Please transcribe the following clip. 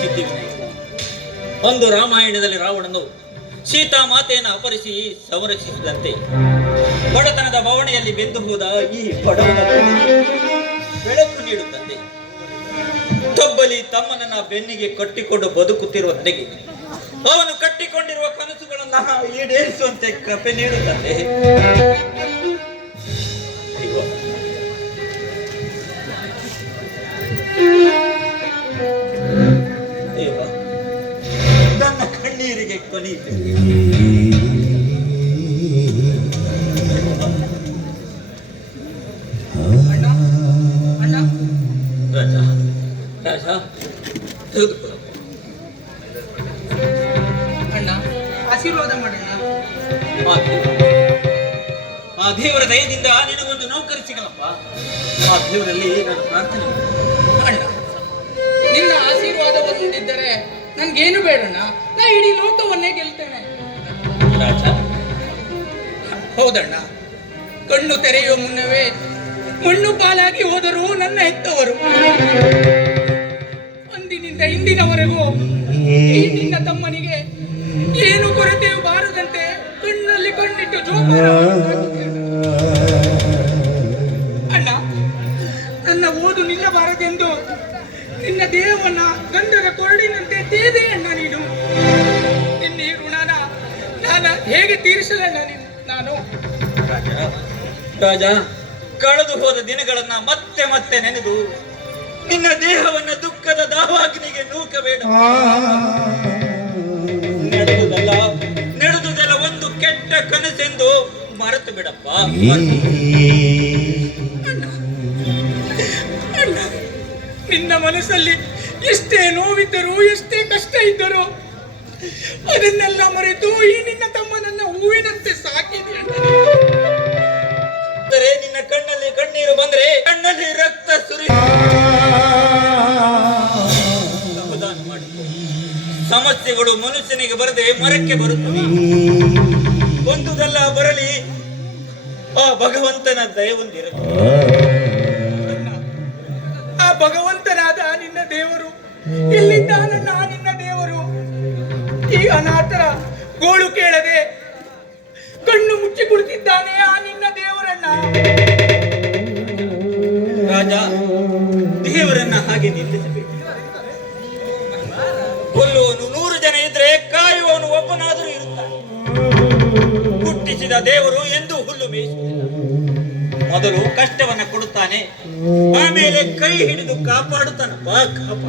ಸಿದ್ಧಿವಿನಾಯಕ, ಒಂದು ರಾಮಾಯಣದಲ್ಲಿ ರಾವಣನು ಸೀತಾ ಮಾತೆಯನ್ನು ಅಪಹರಿಸಿ ಸಂರಕ್ಷಿಸಿದಂತೆ ಬಡತನದ ಬವಣೆಯಲ್ಲಿ ಬೆಂದು ಹೋದ ಈ ಬಡವನ ಬೆಳಕು ನೀಡುತ್ತದೆ. ತಬ್ಬಲಿ ತಮ್ಮನನ್ನ ಬೆನ್ನಿಗೆ ಕಟ್ಟಿಕೊಂಡು ಬದುಕುತ್ತಿರುವ ನನಗೆ ಅವನು ಕಟ್ಟಿಕೊಂಡಿರುವ ಕನಸುಗಳನ್ನ ಈಡೇರಿಸುವಂತೆ ಕೃಪೆ ನೀಡುತ್ತದೆ. ನನ್ನ ಕಣ್ಣೀರಿಗೆ ಕೊನೆಯಿದೆ. ರಾಜ ರಾಜ ಅಣ್ಣ, ಆಶೀರ್ವಾದ ಮಾಡೋಣ. ಆ ದೇವರ ದಯದಿಂದ ನಿನಗೊಂದು ನೌಕರಿ ಸಿಗಲ್ಲಪ್ಪ. ಆ ದೇವರಲ್ಲಿ ನಾನು ಪ್ರಾರ್ಥನೆ ಅಣ್ಣ, ನಿನ್ನ ಆಶೀರ್ವಾದ ಹೊಂದಿದ್ದರೆ ನನ್ಗೇನು ಬೇಡಣ್ಣ. ನಾ ಇಡೀ ಲೋಕವನ್ನೇ ಗೆಲ್ತೇನೆ. ರಾಜ, ಹೌದಣ್ಣ, ಕಣ್ಣು ತೆರೆಯುವ ಮುನ್ನವೇ ಮಣ್ಣು ಪಾಲಾಗಿ ಹೋದರು ನನ್ನ ಹೆತ್ತವರು. ಅಂದಿನಿಂದ ಇಂದಿನವರೆಗೂ ಈ ನಿನ್ನ ತಮ್ಮನಿಗೆ ಏನು ಕೊರತೆಯೂ ಬಾರದಂತೆ ಕಣ್ಣಲ್ಲಿ ಕಣ್ಣಿಟ್ಟು ಜೋಪಾನ. ಅಣ್ಣ, ನನ್ನ ಓದು ನಿಲ್ಲಬಾರದೆಂದು ನಿನ್ನ ದೇಹವನ್ನ ಗಂಧದ ಕೊರಡಿನಂತೆ ತೇದೆ ಅಣ್ಣ. ನೀನು ನಿನ್ನ ಈ ಋಣನ ನಾನು ಹೇಗೆ ತೀರಿಸಲಣ್ಣ ನಾನು? ರಾಜ ರಾಜ, ಕಳೆದು ಹೋದ ದಿನಗಳನ್ನ ಮತ್ತೆ ಮತ್ತೆ ನೆನೆದು ನಿನ್ನ ದೇಹವನ್ನ ದುಃಖದ ದಾವಾಗ್ನಿಗೆ ನೂಕಬೇಡ. ನಡೆದುದೆಲ್ಲ ಒಂದು ಕೆಟ್ಟ ಕನಸೆಂದು ಮರೆತು ಬಿಡಪ್ಪ. ನಿನ್ನ ಮನಸ್ಸಲ್ಲಿ ಎಷ್ಟೇ ನೋವಿದ್ದರೂ ಎಷ್ಟೇ ಕಷ್ಟ ಇದ್ದರೂ ಅದನ್ನೆಲ್ಲ ಮರೆತು ಈ ನಿನ್ನ ತಮ್ಮನನ್ನ ಹೂವಿನಂತೆ ಸಾಕಿದೆ. ನಿನ್ನ ಕಣ್ಣಲ್ಲಿ ಕಣ್ಣೀರು ಬಂದ್ರೆ ಕಣ್ಣಲ್ಲಿ ರಕ್ತ ಸುರಿ ಸಮಾಧಾನ ಮಾಡಿಕೊ. ಸಮಸ್ಯೆಗಳು ಮನುಷ್ಯನಿಗೆ ಬರದೆ ಮರಕ್ಕೆ ಬರುತ್ತವೆ. ಒಂದುದೆಲ್ಲ ಬರಲಿ, ಆ ಭಗವಂತನ ದಯವೊಂದಿರಲಿ. ಆ ಭಗವಂತನಾದ ನಿನ್ನ ದೇವರು ಎಲ್ಲಿದ್ದಾನಣ್ಣ? ನಿನ್ನ ದೇವರು ಈ ಅನಾಥರ ಗೋಳು ಕೇಳದೆ ಕಣ್ಣು ಮುಚ್ಚಿ ಕುಳಿತಿದ್ದಾನೆ ಆ ನಿನ್ನ ದೇವರನ್ನ. ರಾಜ, ದೇವರನ್ನ ಹಾಗೆ ನಿಂದಿಸಬೇಕು. ಕೊಲ್ಲುವನು 100 ಜನ ಇದ್ರೆ ಕಾಯುವವನು ಒಬ್ಬನಾದರೂ ಇರುತ್ತಾನೆ. ಹುಟ್ಟಿಸಿದ ದೇವರು ಎಂದು ಹುಲ್ಲು ಮೇಯಿಸುತ್ತಾನೆ. ಮೊದಲು ಕಷ್ಟವನ್ನ ಕೊಡುತ್ತಾನೆ, ಆಮೇಲೆ ಕೈ ಹಿಡಿದು ಕಾಪಾಡುತ್ತಾನಪ್ಪ.